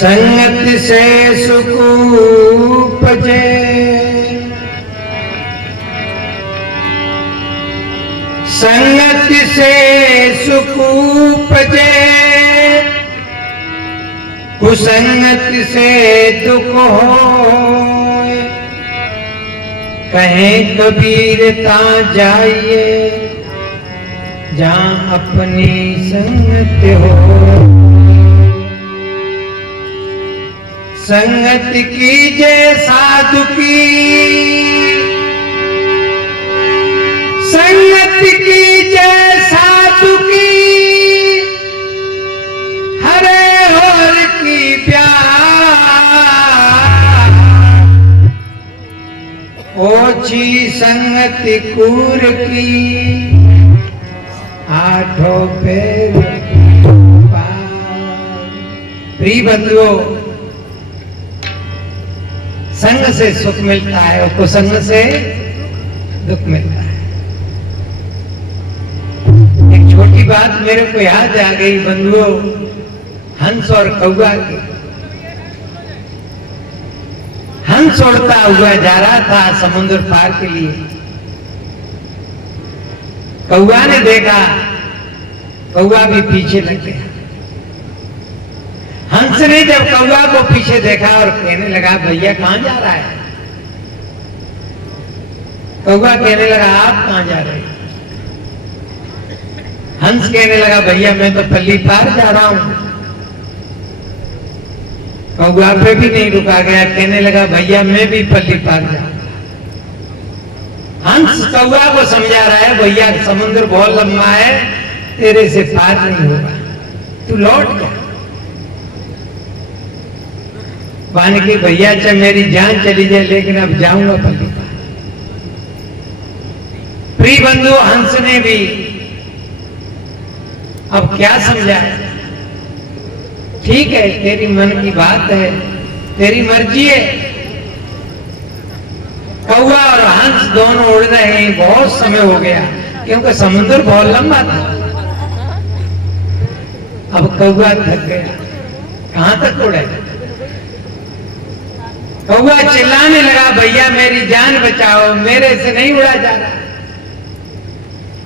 संगत से सुख उपजे, संगत से सुख उपजे, कुसंगत से दुख होए। कहे कबीर ता जाइए जहाँ अपनी संगत हो। संगत कीजे साधु की, संगत कीजे साधु की, हरे हर की प्यार। ओछी संगत कूर की, आठों पैर पार। प्रिय बंधुओं, संग से सुख मिलता है और कुसंग से दुख मिलता है। एक छोटी बात मेरे को याद आ गई बंधुओं, हंस और कौवा की। हंस उड़ता हुआ जा रहा था समुद्र पार के लिए। कौवा ने देखा, कौवा भी पीछे लग गया। हंस ने जब कौवा को पीछे देखा और कहने लगा भैया कहां जा रहा है। कौवा कहने लगा आप कहां जा रहे हैं। हंस कहने लगा भैया मैं तो पल्ली पार जा रहा हूं। कौवा पे भी नहीं रुका गया, कहने लगा भैया मैं भी पल्ली पार जा। हंस कौवा को समझा रहा है भैया समुद्र बहुत लंबा है, तेरे से पार नहीं होगा, तू लौट जा। मान के भैया चाहे मेरी जान चली जाए लेकिन अब जाऊंगा पल्ली पार। प्रिय बंधु, हंस ने भी अब क्या समझा, ठीक है तेरी मन की बात है, तेरी मर्जी है। कौवा और हंस दोनों उड़ रहे हैं, बहुत समय हो गया क्योंकि समुद्र बहुत लंबा था। अब कौवा थक गया, कहां तक उड़े। कौवा चिल्लाने लगा भैया मेरी जान बचाओ, मेरे से नहीं उड़ा जा रहा।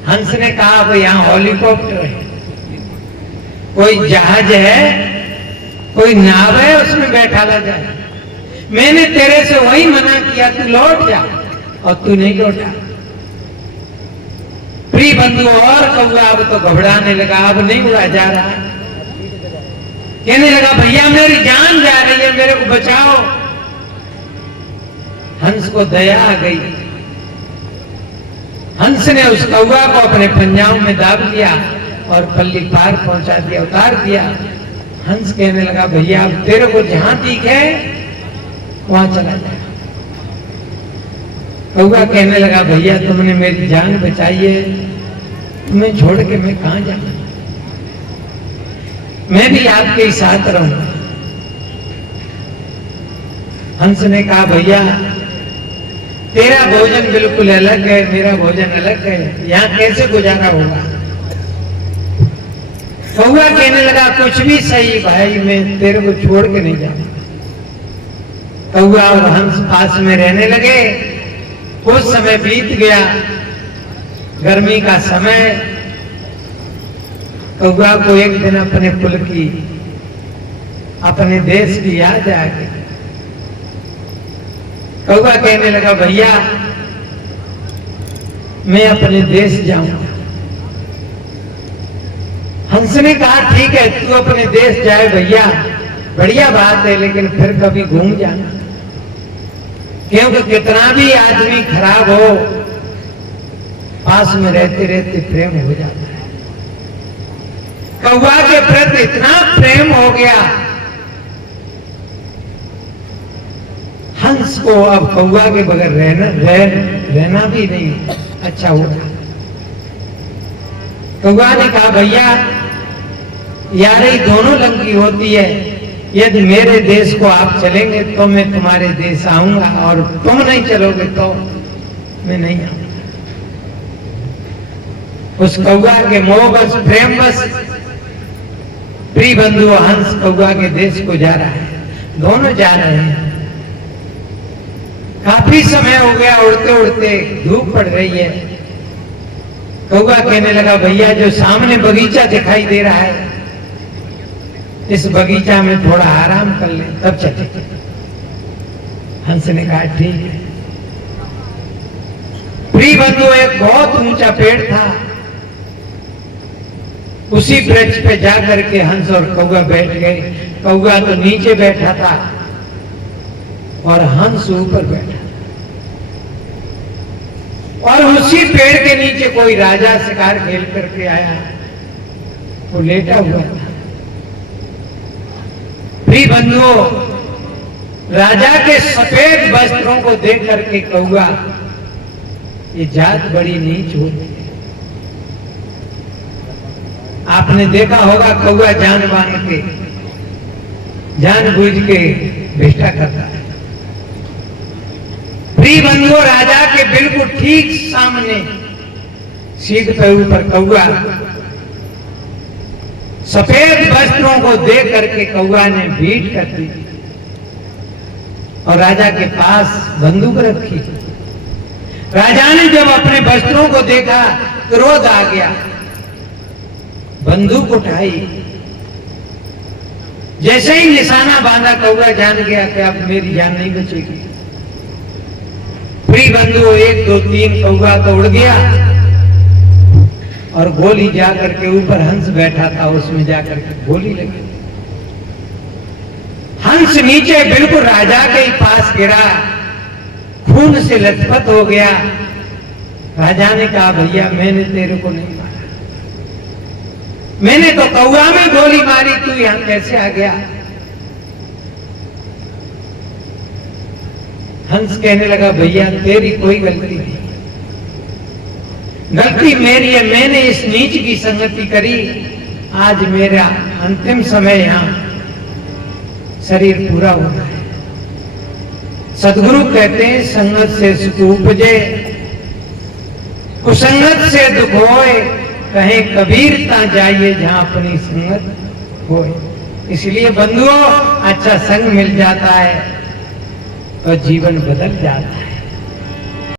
हंस ने कहा भाई यहां हेलीकॉप्टर है, कोई जहाज है, कोई नाव है, उसमें बैठा ला जाए। मैंने तेरे से वही मना किया, तू लौट जा, और तू नहीं लौटा। प्रिय बंधु, और कौवा अब तो घबराने लगा, अब नहीं उड़ा जा रहा। कहने लगा भैया मेरी जान जा रही है, मेरे को बचाओ। हंस को दया आ गई। हंस ने उस कौवा को अपने पंजाओं में दाब लिया और पल्ली पार पहुंचा दिया, उतार दिया। हंस कहने लगा भैया अब तेरे को जहां ठीक है वहां चला जाए। कौवा कहने लगा भैया तुमने मेरी जान बचाई है, तुम्हें छोड़ के मैं कहां जाऊं, मैं भी आपके ही साथ रहूंगा। हंस ने कहा भैया तेरा भोजन बिल्कुल अलग है, मेरा भोजन अलग है, यहां कैसे गुजारा होगा। कौवा कहने लगा कुछ भी सही भाई, मैं तेरे को छोड़ के नहीं जाऊंगा। कौवा और हंस पास में रहने लगे। कुछ समय बीत गया, गर्मी का समय। कौवा को एक दिन अपने कुल की, अपने देश की याद आ गई। कौवा कहने लगा भैया मैं अपने देश जाऊंगा। हंस ने कहा ठीक है तू अपने देश जाए भैया, बढ़िया बात है, लेकिन फिर कभी घूम जाना, क्योंकि कितना भी आदमी खराब हो पास में रहते रहते प्रेम हो जाता है। कौवा के प्रति इतना प्रेम हो गया हंस को, अब कौवा के बगैर रहना भी नहीं अच्छा होगा। कौवा ने कहा भैया यारी दोनों रंग की होती है, यदि मेरे देश को आप चलेंगे तो मैं तुम्हारे देश आऊंगा, और तुम नहीं चलोगे तो मैं नहीं आऊंगा। उस कौवा के मोह बस प्रेम बस प्रिय बंधु, हंस कौवा के देश को जा रहा है, दोनों जा रहे हैं। काफी समय हो गया, उड़ते उड़ते धूप पड़ रही है। कौवा कहने लगा, भैया जो सामने बगीचा दिखाई दे रहा है, इस बगीचा में थोड़ा आराम कर ले, तब चले। हंस ने कहा ठीक है। प्रिय बंधु, एक बहुत ऊंचा पेड़ था, उसी वृक्ष पे जाकर के हंस और कौवा बैठ गए। कौवा तो नीचे बैठा था और हंस ऊपर बैठा, और उसी पेड़ के नीचे कोई राजा शिकार खेल करके आया, वो लेटा हुआ था। प्रिय बंधुओं, राजा के सफेद वस्त्रों को देख करके कौवा, ये जात बड़ी नीच होती है। आपने देखा होगा कौवा जानबूझ के विष्ठा करता है। प्रिय बंधुओं, राजा के बिल्कुल ठीक सामने सीध पे ऊपर कौवा, सफेद वस्त्रों को देख करके कौवा ने भीट कर दी और राजा के पास बंदूक रखी। राजा ने जब अपने वस्त्रों को देखा, क्रोध आ गया, बंदूक उठाई। जैसे ही निशाना बांधा, कौवा जान गया कि अब मेरी जान नहीं बचेगी। प्रिय बंधु, 1 2 3 कौवा तो उड़ गया और गोली जाकर के ऊपर हंस बैठा था, उसमें जाकर के गोली लगी। हंस नीचे बिल्कुल राजा के ही पास गिरा, खून से लथपथ हो गया। राजा ने कहा, भैया मैंने तेरे को नहीं मारा, मैंने तो कौवा में गोली मारी, तू यहां कैसे आ गया? हंस कहने लगा, भैया तेरी कोई गलती नहीं, गलती मेरी है, मैंने इस नीच की संगति करी। आज मेरा अंतिम समय यहां, शरीर पूरा होना है। सदगुरु कहते हैं, संगत से सुख उपजे, कुसंगत से दुख होए, कहे कबीर ता जाइए जहां अपनी संगत होए। इसलिए बंधुओं, अच्छा संग मिल जाता है तो जीवन बदल जाता है।